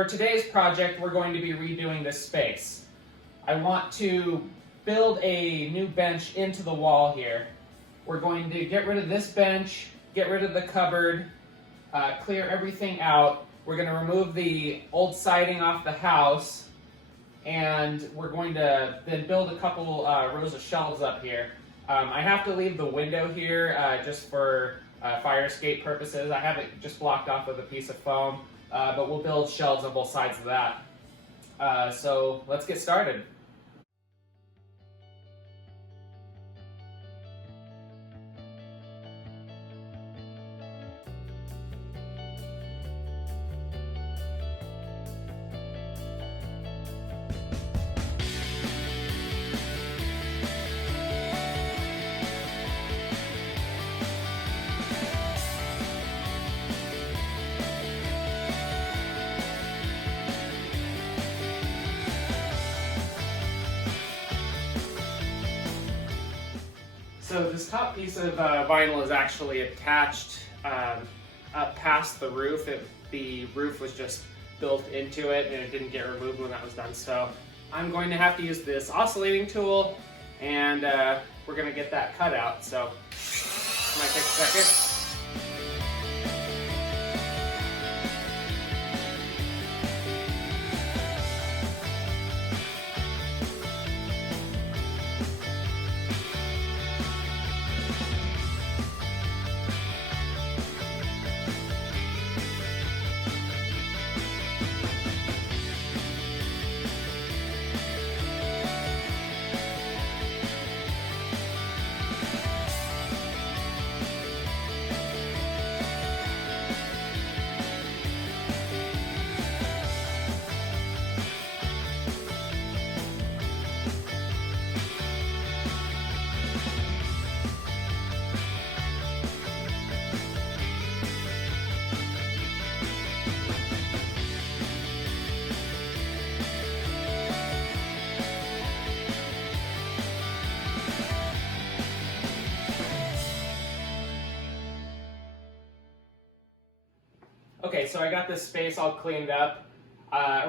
For today's project, we're going to be redoing this space. I want to build a new bench into the wall here. We're going to get rid of this bench, get rid of the cupboard, clear everything out. We're going to remove the old siding off the house, and we're going to then build a couple rows of shelves up here. I have to leave the window here just for fire escape purposes. I have it just blocked off with a piece of foam, but we'll build shelves on both sides of that. So let's get started. So this top piece of vinyl is actually attached up past the roof. The roof was just built into it and it didn't get removed when that was done. So I'm going to have to use this oscillating tool, and we're going to get that cut out. So it might take a second. Okay, so I got this space all cleaned up.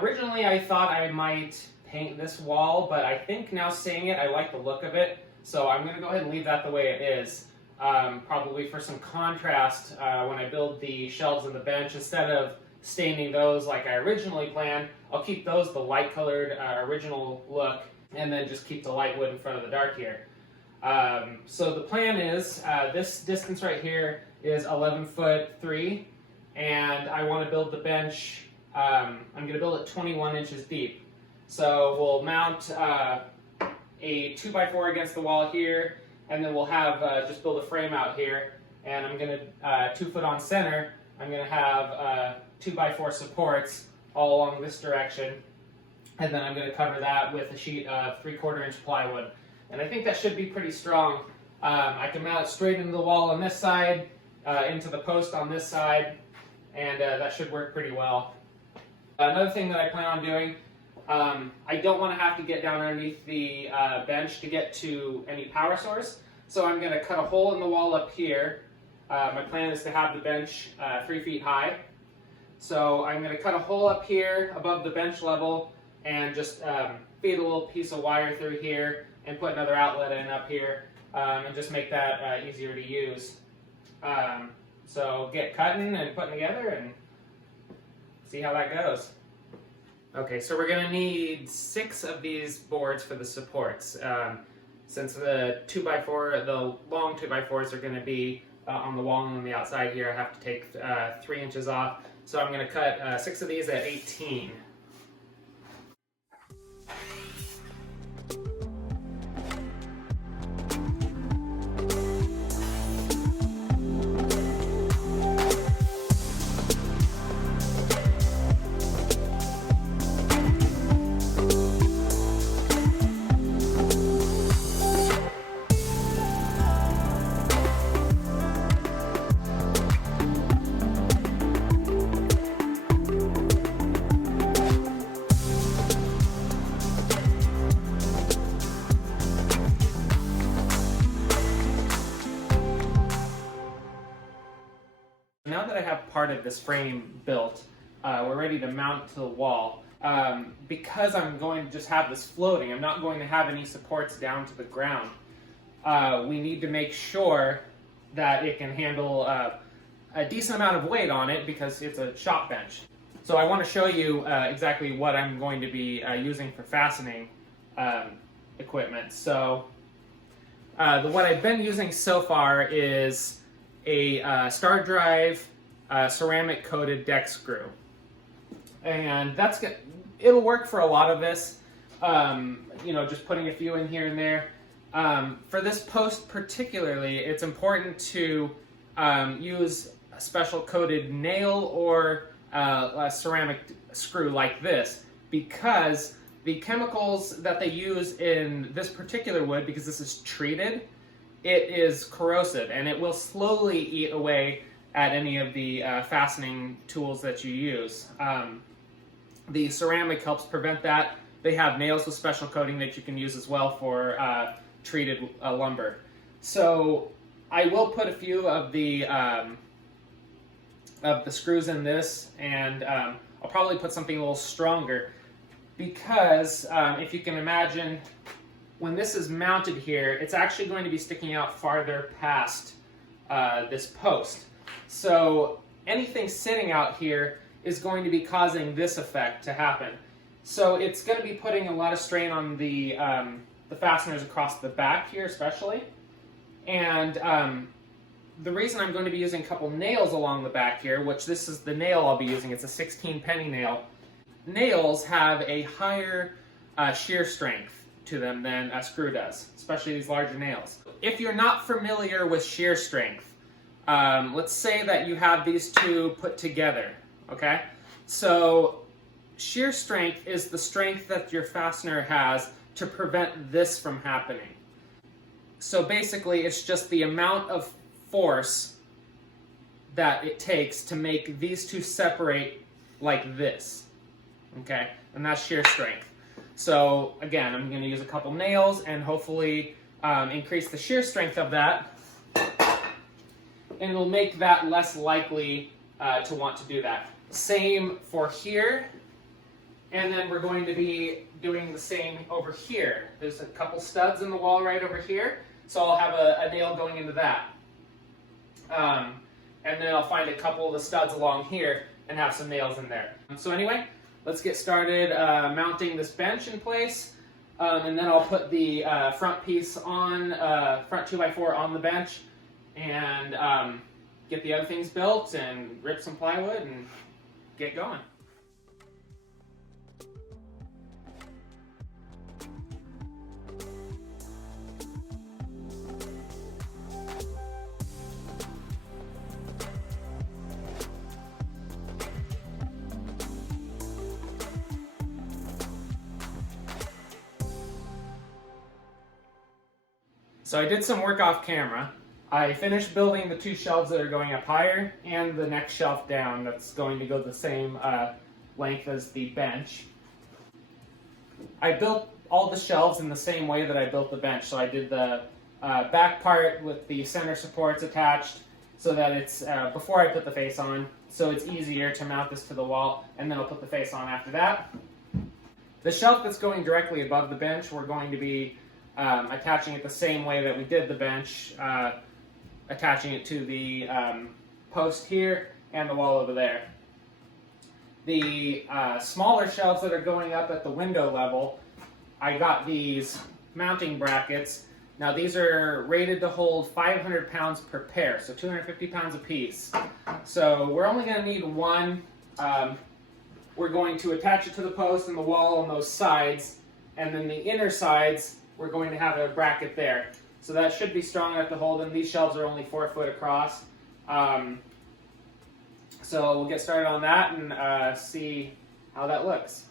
Originally I thought I might paint this wall, but I think now seeing it, I like the look of it. So I'm going to go ahead and leave that the way it is. Probably for some contrast when I build the shelves and the bench, instead of staining those like I originally planned, I'll keep those the light colored original look, and then just keep the light wood in front of the dark here. So the plan is, this distance right here is 11'3", and I want to build the bench, I'm going to build it 21 inches deep. So we'll mount a 2x4 against the wall here, and then we'll have just build a frame out here, and I'm going to 2 foot on center. I'm going to have 2x4 supports all along this direction, and then I'm going to cover that with a sheet of 3/4 inch plywood. And I think that should be pretty strong. I can mount it straight into the wall on this side, into the post on this side, and that should work pretty well. Another thing that I plan on doing, I don't want to have to get down underneath the bench to get to any power source, so I'm going to cut a hole in the wall up here. My plan is to have the bench 3 feet high, so I'm going to cut a hole up here above the bench level and just feed a little piece of wire through here and put another outlet in up here, and just make that easier to use. So get cutting and putting together and see how that goes. Okay, so we're going to need 6 of these boards for the supports. Since the 2x4, the long 2x4s are going to be on the wall and on the outside here, I have to take 3 inches off. So I'm going to cut 6 of these at 18. Now that I have part of this frame built, we're ready to mount to the wall. Because I'm going to just have this floating, I'm not going to have any supports down to the ground. We need to make sure that it can handle a decent amount of weight on it because it's a shop bench. So I want to show you exactly what I'm going to be using for fastening equipment. So what I've been using so far is a star drive ceramic coated deck screw. And it'll work for a lot of this, just putting a few in here and there. For this post particularly, it's important to use a special coated nail or a ceramic screw like this, because the chemicals that they use in this particular wood, because this is treated, it is corrosive and it will slowly eat away at any of the fastening tools that you use. The ceramic helps prevent that. They have nails with special coating that you can use as well for treated lumber. So I will put a few of the screws in this, and I'll probably put something a little stronger because if you can imagine, when this is mounted here, it's actually going to be sticking out farther past this post. So anything sitting out here is going to be causing this effect to happen. So it's going to be putting a lot of strain on the fasteners across the back here especially. And the reason I'm going to be using a couple nails along the back here, which this is the nail I'll be using, it's a 16 penny nail. Nails have a higher shear strength to them than a screw does, especially these larger nails. If you're not familiar with shear strength, let's say that you have these two put together, okay? So shear strength is the strength that your fastener has to prevent this from happening. So basically it's just the amount of force that it takes to make these two separate like this, okay? And that's shear strength. So again, I'm going to use a couple nails and hopefully increase the shear strength of that, and it'll make that less likely to want to do that. Same for here, and then we're going to be doing the same over here. There's a couple studs in the wall right over here, so I'll have a nail going into that. And then I'll find a couple of the studs along here and have some nails in there. So anyway, let's get started mounting this bench in place, and then I'll put the front piece on, front 2x4 on the bench, and get the other things built and rip some plywood and get going. So I did some work off camera. I finished building the two shelves that are going up higher and the next shelf down that's going to go the same length as the bench. I built all the shelves in the same way that I built the bench. So I did the back part with the center supports attached so that it's, before I put the face on, so it's easier to mount this to the wall, and then I'll put the face on after that. The shelf that's going directly above the bench, we're going to be attaching it the same way that we did the bench, attaching it to the post here and the wall over there. The smaller shelves that are going up at the window level, I got these mounting brackets. Now these are rated to hold 500 pounds per pair, so 250 pounds a piece. So we're only going to need one. We're going to attach it to the post and the wall on those sides, and then the inner sides we're going to have a bracket there. So that should be strong enough to hold them. These shelves are only 4 foot across. So we'll get started on that and see how that looks.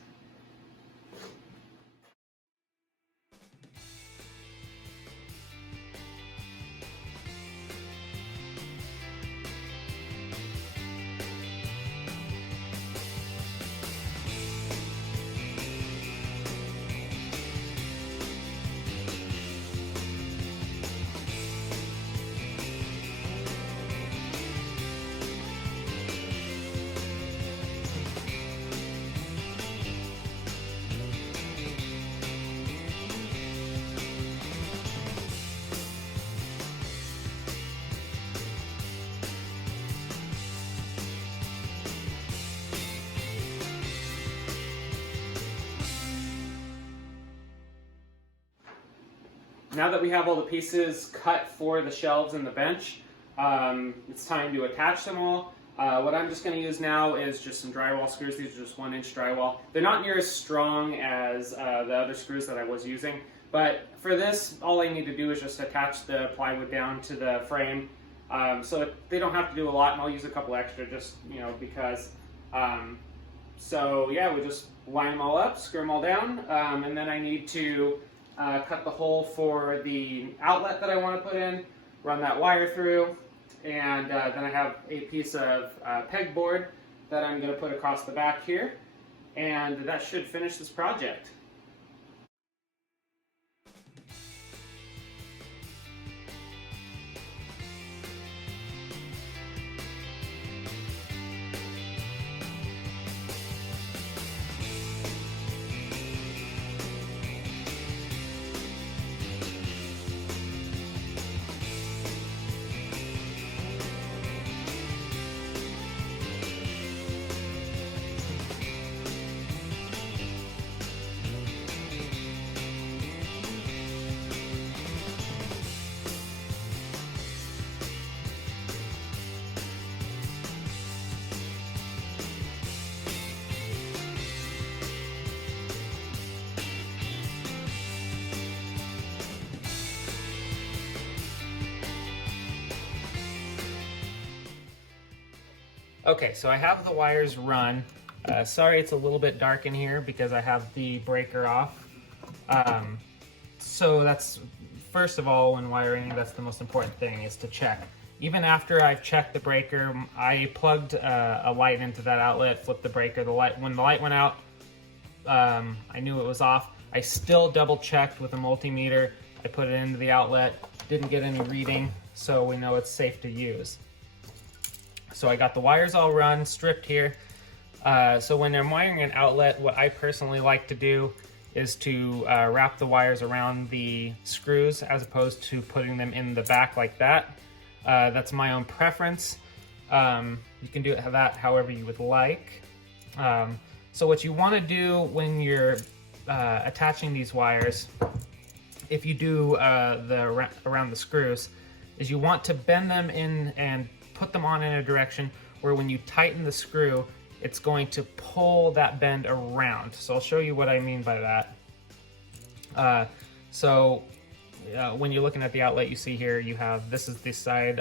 now that we have all the pieces cut for the shelves and the bench, it's time to attach them all. What I'm just going to use now is just some drywall screws. These are just 1-inch drywall. They're not near as strong as the other screws that I was using, but for this, all I need to do is just attach the plywood down to the frame, so they don't have to do a lot, and I'll use a couple extra just, because. So yeah, we just line them all up, screw them all down, and then I need to cut the hole for the outlet that I want to put in, run that wire through, and then I have a piece of pegboard that I'm going to put across the back here, and that should finish this project. Okay, so I have the wires run. Sorry it's a little bit dark in here because I have the breaker off. So that's, first of all, when wiring, that's the most important thing, is to check. Even after I've checked the breaker, I plugged a light into that outlet, flipped the breaker. When the light went out, I knew it was off. I still double checked with a multimeter. I put it into the outlet, didn't get any reading, so we know it's safe to use. So I got the wires all run, stripped here. So when I'm wiring an outlet, what I personally like to do is to wrap the wires around the screws as opposed to putting them in the back like that. That's my own preference. You can do that however you would like. So what you want to do when you're attaching these wires, if you do around the screws, is you want to bend them in and put them on in a direction where when you tighten the screw, it's going to pull that bend around. So I'll show you what I mean by that. When you're looking at the outlet, you see here, you have, this is the side,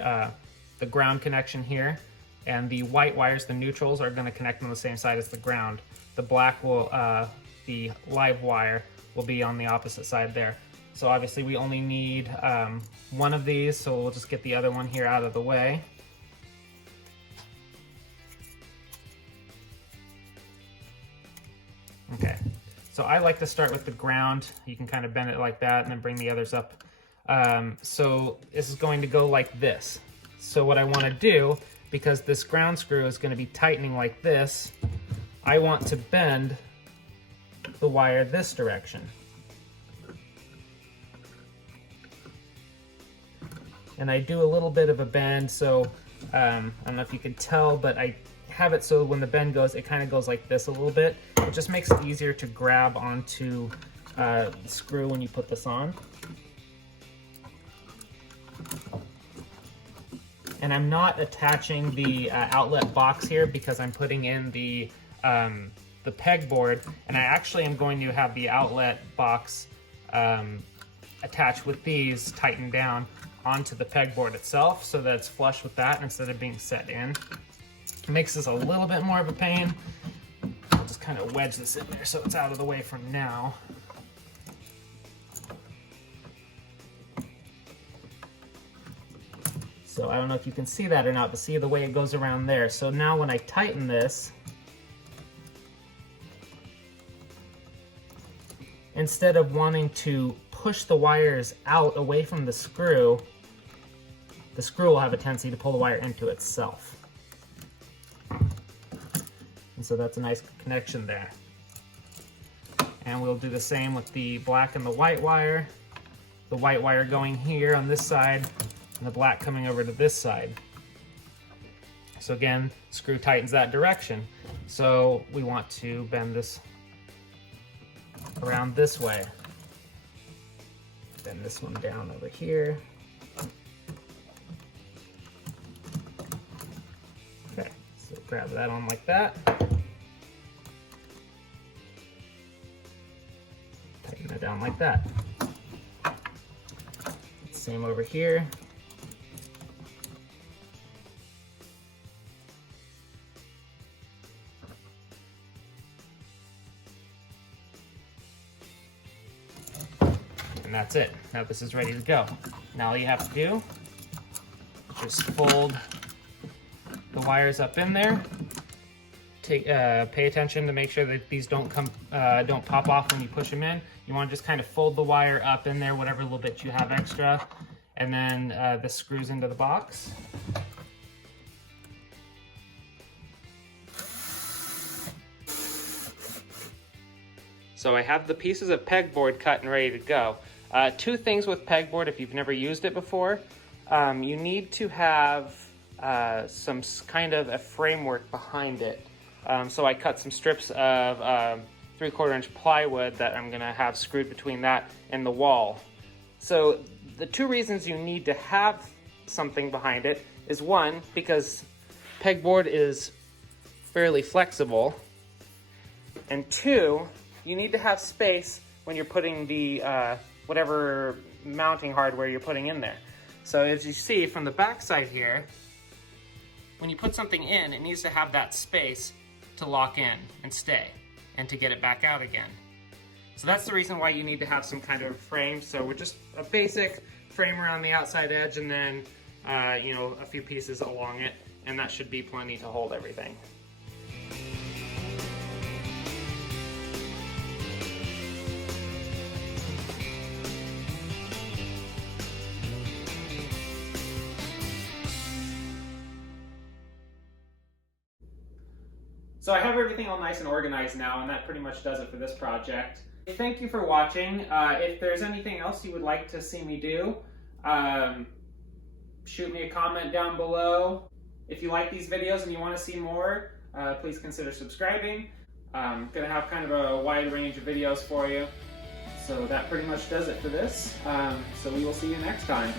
the ground connection here, and the white wires, the neutrals, are going to connect on the same side as the ground. The black will, the live wire will be on the opposite side there. So obviously we only need one of these, so we'll just get the other one here out of the way. Okay, so I like to start with the ground. You can kind of bend it like that and then bring the others up. So this is going to go like this. So what I want to do, because this ground screw is going to be tightening like this, I want to bend the wire this direction. And I do a little bit of a bend, so I don't know if you can tell, but I have it so when the bend goes, it kind of goes like this a little bit. It just makes it easier to grab onto the screw when you put this on. And I'm not attaching the outlet box here because I'm putting in the pegboard, and I actually am going to have the outlet box attached with these tightened down onto the pegboard itself so that it's flush with that instead of being set in. It makes this a little bit more of a pain. I'll just kind of wedge this in there so it's out of the way for now. So I don't know if you can see that or not, but see the way it goes around there. So now when I tighten this, instead of wanting to push the wires out away from the screw will have a tendency to pull the wire into itself. And so that's a nice connection there. And we'll do the same with the black and the white wire. The white wire going here on this side, and the black coming over to this side. So again, screw tightens that direction. So we want to bend this around this way. bend this one down over here. Okay, so grab that on like that. Tighten that down like that. Same over here. And that's it. Now this is ready to go. Now all you have to do is just fold the wires up in there. Pay attention to make sure that these don't pop off when you push them in. You want to just kind of fold the wire up in there, whatever little bit you have extra, and then this screws into the box. So I have the pieces of pegboard cut and ready to go. Two things with pegboard, if you've never used it before, you need to have some kind of a framework behind it. So I cut some strips of 3/4 inch plywood that I'm gonna have screwed between that and the wall. So the two reasons you need to have something behind it is, one, because pegboard is fairly flexible, and two, you need to have space when you're putting the whatever mounting hardware you're putting in there. So as you see from the back side here, when you put something in, it needs to have that space to lock in and stay and to get it back out again. So that's the reason why you need to have some kind of frame. So we're just a basic frame around the outside edge, and then you know, a few pieces along it, and that should be plenty to hold everything. So I have everything all nice and organized now, and that pretty much does it for this project. Thank you for watching. If there's anything else you would like to see me do, shoot me a comment down below. If you like these videos and you want to see more, please consider subscribing. I'm going to have kind of a wide range of videos for you. So that pretty much does it for this. So we will see you next time.